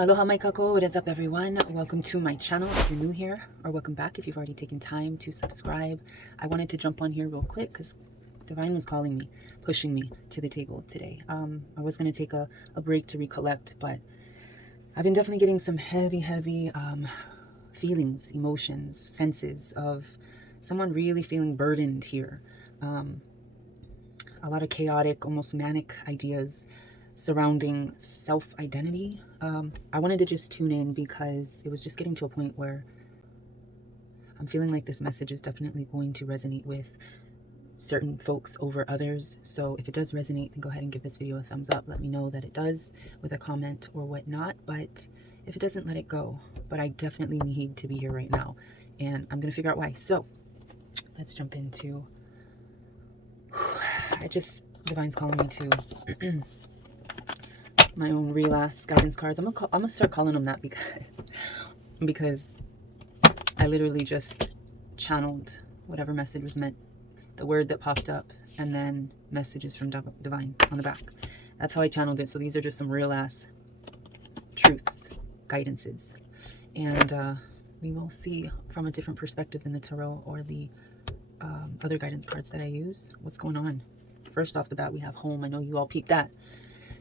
Aloha mai kako, what is up everyone? Welcome to my channel if you're new here, or welcome back if you've already taken time to subscribe. I wanted to jump on here real quick because Divine was calling me, pushing me to the table today. I was going to take a break to recollect, but I've been definitely getting some heavy feelings, emotions, senses of someone really feeling burdened here. A lot of chaotic, almost manic ideas surrounding self-identity. I wanted to just tune in because it was just getting to a point where I'm feeling like this message is definitely going to resonate with certain folks over others. So if it does resonate, then go ahead and give this video a thumbs up. Let me know that it does with a comment or whatnot. But if it doesn't, let it go. But I definitely need to be here right now, and I'm gonna figure out why. So let's jump into Divine's calling me to my own real ass guidance cards. I'm gonna start calling them that because I literally just channeled whatever message was meant, the word that popped up, and then messages from Divine on the back. That's how I channeled it. So these are just some real ass truths, guidances, and we will see from a different perspective than the tarot or the other guidance cards that I use what's going on. First off the bat, we have home. I know you all peeped that.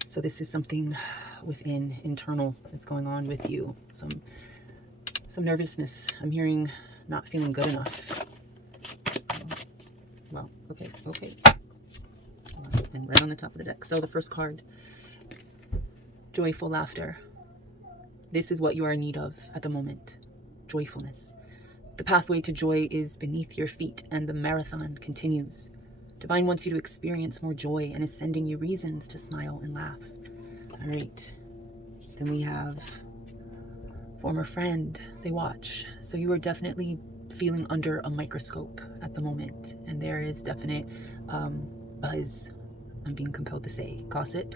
So this is something within, internal, that's going on with you. Some nervousness. I'm hearing not feeling good enough. Well, okay. And right on the top of the deck. So the first card, joyful laughter. This is what you are in need of at the moment. Joyfulness. The pathway to joy is beneath your feet, and the marathon continues. Divine wants you to experience more joy and is sending you reasons to smile and laugh. All right. Then we have former friend. They watch. So you are definitely feeling under a microscope at the moment. And there is definite buzz, I'm being compelled to say. Gossip.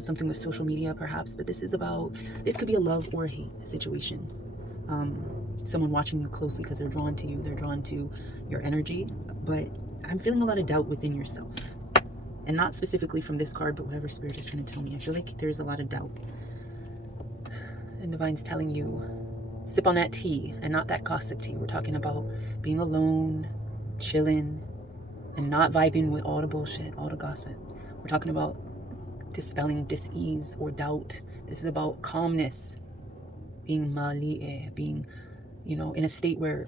Something with social media perhaps. But this could be a love or a hate situation. Someone watching you closely because they're drawn to you. They're drawn to your energy. But I'm feeling a lot of doubt within yourself, and not specifically from this card, but whatever spirit is trying to tell me. I feel like there's a lot of doubt, and Divine's telling you, sip on that tea and not that gossip tea. We're talking about being alone, chilling, and not vibing with all the bullshit, all the gossip. We're talking about dispelling dis-ease or doubt. This is about calmness, being mali'e, being, in a state where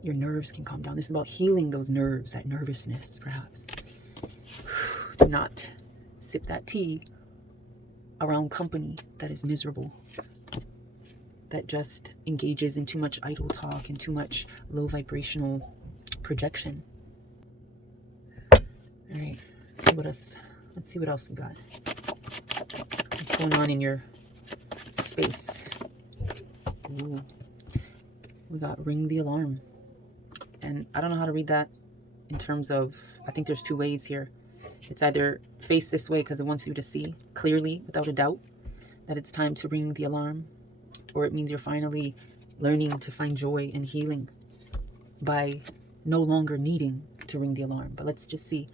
your nerves can calm down. This is about healing those nerves, that nervousness, perhaps. Do not sip that tea around company that is miserable, that just engages in too much idle talk and too much low vibrational projection. All right, let's see what else we got. What's going on in your space? Ooh. We got ring the alarm. And I don't know how to read that in terms of, I think there's two ways here. It's either face this way because it wants you to see clearly, without a doubt, that it's time to ring the alarm, or it means you're finally learning to find joy and healing by no longer needing to ring the alarm. But let's just see.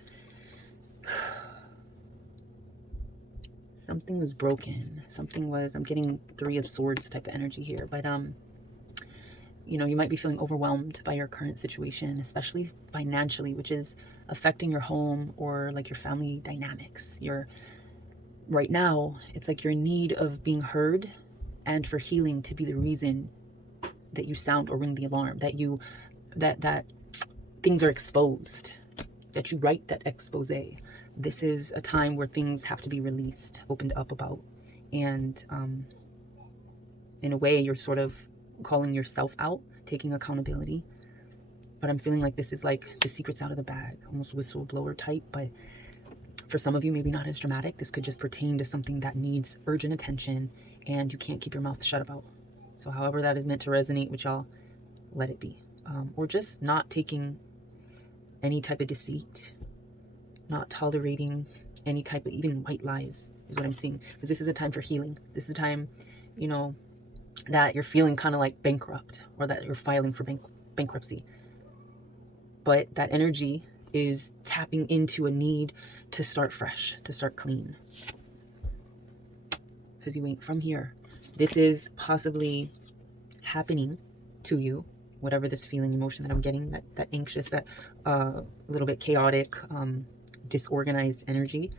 Something was broken. I'm getting Three of Swords type of energy here, but you might be feeling overwhelmed by your current situation, especially financially, which is affecting your home or like your family dynamics. Right now, it's like you're in need of being heard and for healing to be the reason that you sound or ring the alarm, that things are exposed, that you write that expose. This is a time where things have to be released, opened up about. And in a way, you're sort of calling yourself out, taking accountability. But I'm feeling like this is like the secret's out of the bag, almost whistleblower type. But for some of you, maybe not as dramatic. This could just pertain to something that needs urgent attention and you can't keep your mouth shut about. So however that is meant to resonate with y'all, let it be. Or just not taking any type of deceit, not tolerating any type of even white lies is what I'm seeing. Because this is a time for healing. This is a time, that you're feeling kind of like bankrupt, or that you're filing for bankruptcy. But that energy is tapping into a need to start fresh, to start clean. because you ain't from here. This is possibly happening to you, whatever this feeling, emotion that I'm getting, that anxious, that little bit chaotic, disorganized energy.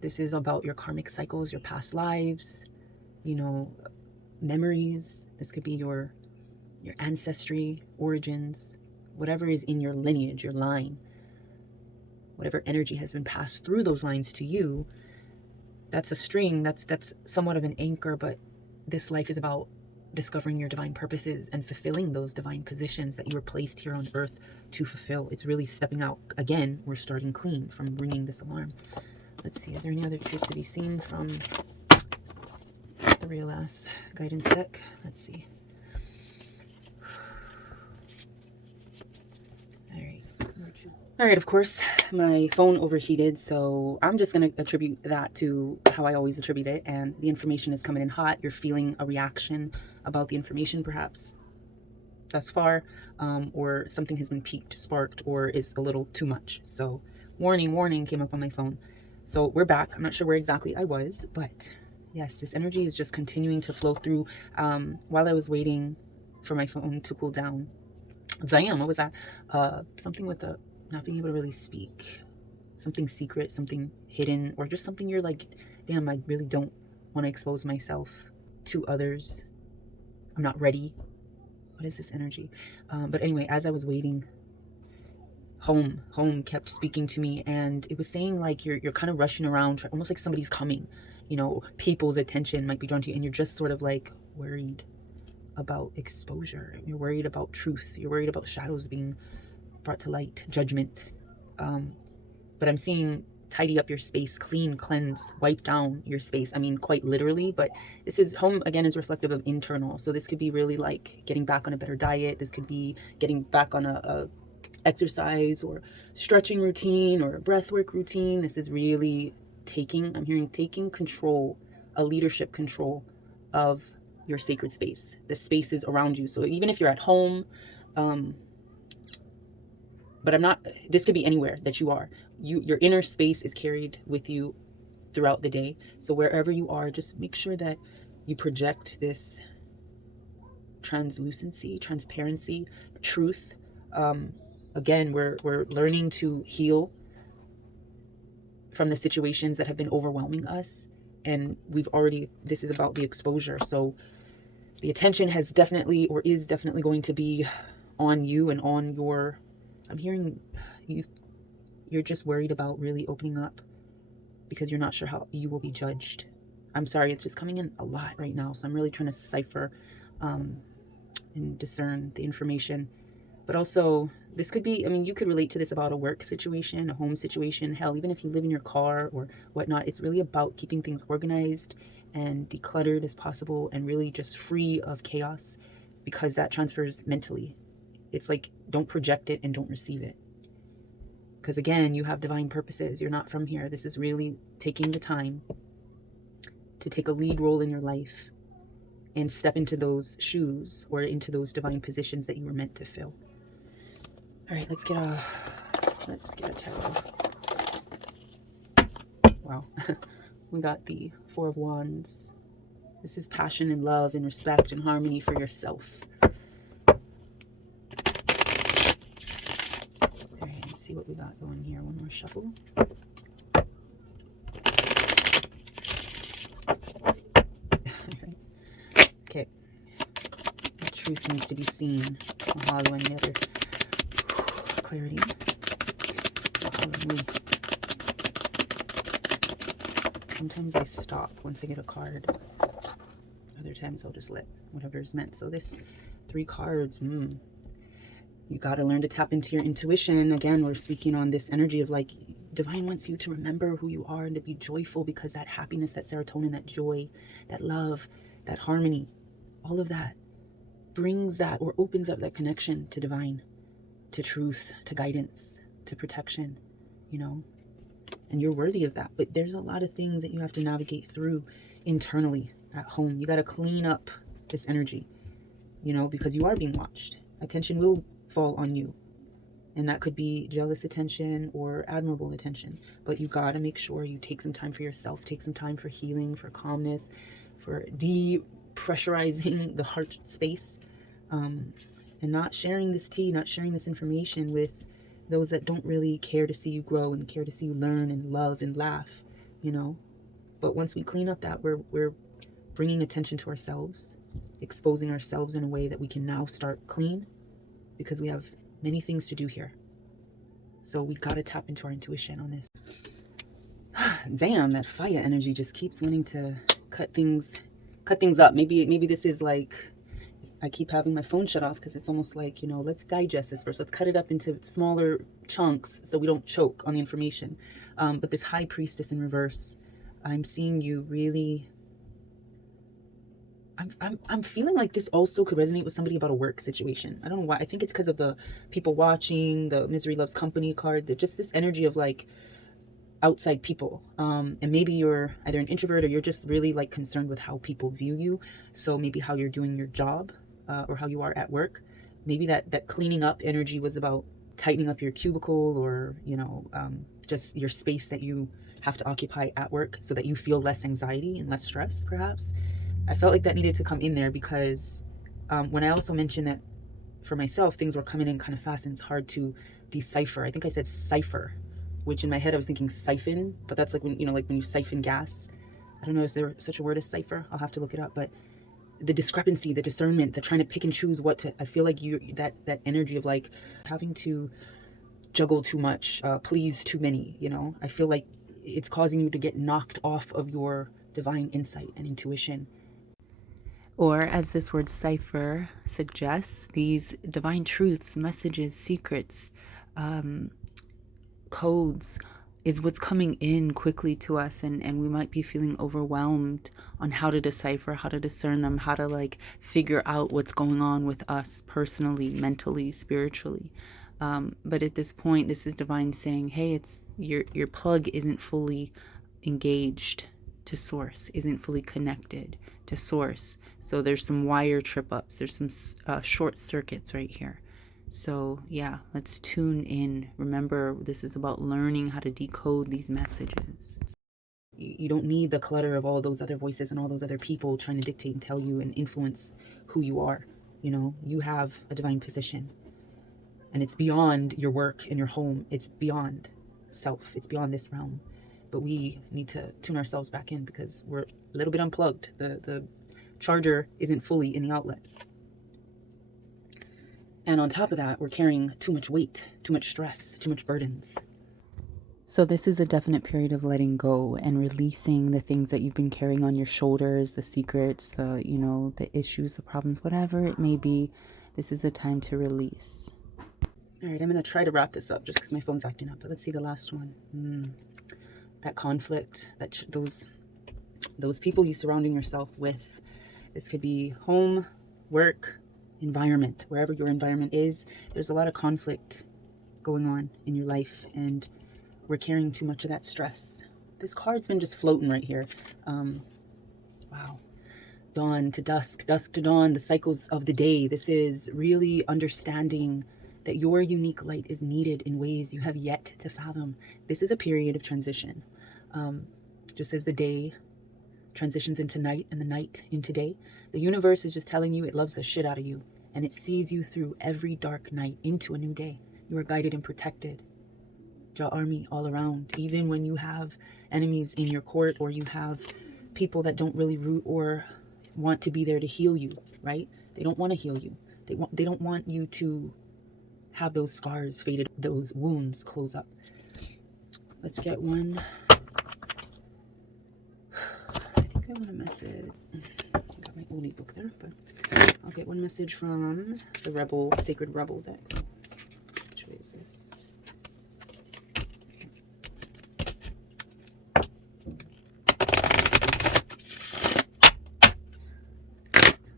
This is about your karmic cycles, your past lives, you know, memories. This could be your ancestry, origins, whatever is in your lineage, your line, whatever energy has been passed through those lines to you. That's a string, that's somewhat of an anchor, but this life is about discovering your divine purposes and fulfilling those divine positions that you were placed here on earth to fulfill. It's really stepping out. Again, we're starting clean from ringing this alarm. Let's see, is there any other truth to be seen from the real ass guidance deck? Let's see. All right, of course, my phone overheated, so I'm just going to attribute that to how I always attribute it, and the information is coming in hot. You're feeling a reaction about the information, perhaps, thus far, or something has been piqued, sparked, or is a little too much. So, warning came up on my phone. So, we're back. I'm not sure where exactly I was, but yes, this energy is just continuing to flow through. While I was waiting for my phone to cool down, Damn, what was that? Something with a not being able to really speak, something secret, something hidden, or just something you're like, damn, I really don't want to expose myself to others. I'm not ready. What is this energy? But anyway, as I was waiting, home kept speaking to me, and it was saying like you're kind of rushing around, almost like somebody's coming. You know, people's attention might be drawn to you, and you're just sort of like worried about exposure. You're worried about truth. You're worried about shadows being brought to light, judgment. But I'm seeing tidy up your space, clean, cleanse, wipe down your space. I mean, quite literally, but this is home again is reflective of internal. So this could be really like getting back on a better diet. This could be getting back on a exercise or stretching routine or a breathwork routine. This is really I'm hearing taking control, a leadership control of your sacred space, the spaces around you. So even if you're at home, but this could be anywhere that you are. Your inner space is carried with you throughout the day. So wherever you are, just make sure that you project this translucency, transparency, truth. Again, we're learning to heal from the situations that have been overwhelming us. And this is about the exposure. So the attention has definitely, or is definitely going to be on you and on your, I'm hearing you're just worried about really opening up because you're not sure how you will be judged. I'm sorry, it's just coming in a lot right now. So I'm really trying to cipher and discern the information. But also, this could be, I mean, you could relate to this about a work situation, a home situation, hell, even if you live in your car or whatnot. It's really about keeping things organized and decluttered as possible and really just free of chaos, because that transfers mentally. It's like, don't project it and don't receive it. Because again, you have divine purposes. You're not from here. This is really taking the time to take a lead role in your life and step into those shoes or into those divine positions that you were meant to fill. All right, let's get a tarot. Wow. We got the Four of Wands. This is passion and love and respect and harmony for yourself. See what we got going here. One more shuffle. Okay. The truth needs to be seen. Mahalo and the other clarity. Hallelujah. Sometimes I stop once I get a card. Other times I'll just let whatever is meant. So this 3 cards. You got to learn to tap into your intuition. Again, we're speaking on this energy of like, divine wants you to remember who you are and to be joyful, because that happiness, that serotonin, that joy, that love, that harmony, all of that brings that or opens up that connection to divine, to truth, to guidance, to protection, you know, and you're worthy of that. But there's a lot of things that you have to navigate through internally at home. You got to clean up this energy, you know, because you are being watched. Attention will fall on you. And that could be jealous attention or admirable attention. But you got to make sure you take some time for yourself, take some time for healing, for calmness, for depressurizing the heart space, and not sharing this tea, not sharing this information with those that don't really care to see you grow and care to see you learn and love and laugh, you know. But once we clean up that, we're bringing attention to ourselves, exposing ourselves in a way that we can now start clean, because we have many things to do here. So we got to tap into our intuition on this. Damn, that fire energy just keeps wanting to cut things up. Maybe this is like, I keep having my phone shut off because it's almost like, you know, let's digest this first. Let's cut it up into smaller chunks so we don't choke on the information. But this high priestess in reverse, I'm seeing you really, I'm feeling like this also could resonate with somebody about a work situation. I don't know why. I think it's because of the people watching, the misery loves company card, just this energy of like outside people. And maybe you're either an introvert or you're just really like concerned with how people view you. So maybe how you're doing your job, or how you are at work. Maybe that cleaning up energy was about tightening up your cubicle, or, you know, just your space that you have to occupy at work so that you feel less anxiety and less stress, perhaps. I felt like that needed to come in there because when I also mentioned that for myself, things were coming in kind of fast and it's hard to decipher. I think I said cipher, which in my head I was thinking siphon, but that's like when, you know, like when you siphon gas. I don't know, is there such a word as cipher? I'll have to look it up. But the discrepancy, the discernment, the trying to pick and choose what to, I feel like that energy of like having to juggle too much, please too many, you know, I feel like it's causing you to get knocked off of your divine insight and intuition. Or, as this word cipher suggests, these divine truths, messages, secrets, codes is what's coming in quickly to us, and we might be feeling overwhelmed on how to decipher, how to discern them, how to like figure out what's going on with us personally, mentally, spiritually. But at this point, this is divine saying, hey, it's your plug isn't fully engaged to source, isn't fully connected to source. So there's some wire trip ups, there's some short circuits right here. So yeah, let's tune in. Remember, this is about learning how to decode these messages. You don't need the clutter of all those other voices and all those other people trying to dictate and tell you and influence who you are. You know, you have a divine position, and it's beyond your work and your home. It's beyond self. It's beyond this realm. But we need to tune ourselves back in because we're a little bit unplugged. The charger isn't fully in the outlet. And on top of that, we're carrying too much weight, too much stress, too much burdens. So this is a definite period of letting go and releasing the things that you've been carrying on your shoulders, the secrets, the, you know, the issues, the problems, whatever it may be. This is a time to release. All right, I'm going to try to wrap this up just because my phone's acting up. But let's see the last one. That conflict, those people you surrounding yourself with. This could be home, work, environment, wherever your environment is. There's a lot of conflict going on in your life, and we're carrying too much of that stress. This card's been just floating right here. Wow. Dawn to dusk, dusk to dawn, the cycles of the day. This is really understanding that your unique light is needed in ways you have yet to fathom. This is a period of transition. Just as the day transitions into night and the night into day, the universe is just telling you it loves the shit out of you, and it sees you through every dark night into a new day. You are guided and protected. Jah army all around. Even when you have enemies in your court, or you have people that don't really root or want to be there to heal you, right? They don't want to heal you. They don't want you to have those scars faded, those wounds close up. Let's get one. I think I want a message. I got my oldie book there, but I'll get one message from the Rebel, Sacred Rebel deck. Which way is this?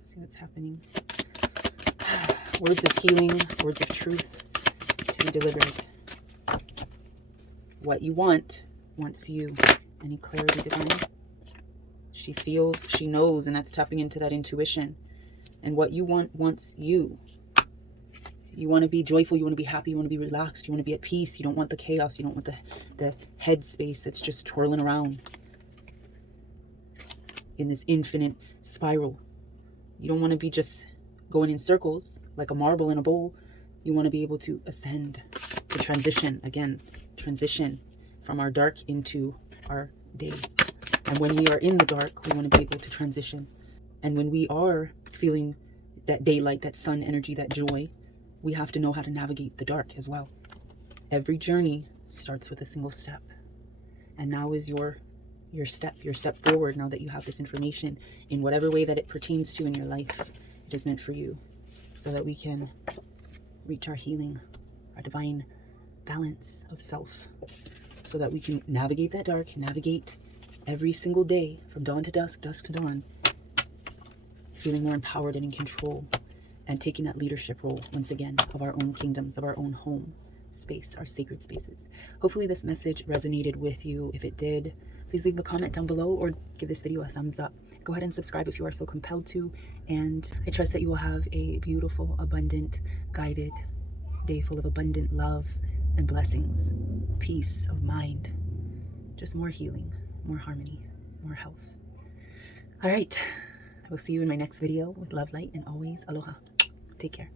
See what's happening. Words of healing, words of truth to be delivered. What you want wants you. Any clarity, divine? She feels, she knows, and that's tapping into that intuition. And what you want wants you. You want to be joyful, you want to be happy, you want to be relaxed, you want to be at peace. You don't want the chaos, you don't want the head space that's just twirling around in this infinite spiral. You don't want to be just going in circles like a marble in a bowl. You want to be able to ascend, to transition, again, transition from our dark into our day. And when we are in the dark, we want to be able to transition. And when we are feeling that daylight, that sun energy, that joy, we have to know how to navigate the dark as well. Every journey starts with a single step. And now is your step forward, now that you have this information in whatever way that it pertains to in your life. It is meant for you, so that we can reach our healing, our divine balance of self, so that we can navigate that dark, navigate every single day from dawn to dusk, dusk to dawn, feeling more empowered and in control, and taking that leadership role once again of our own kingdoms, of our own home space, our sacred spaces. Hopefully this message resonated with you. If it did, please leave a comment down below or give this video a thumbs up. Go ahead and subscribe if you are so compelled to. And I trust that you will have a beautiful, abundant, guided day full of abundant love and blessings, peace of mind, just more healing, more harmony, more health. All right. I will see you in my next video with love, light, and always aloha. Take care.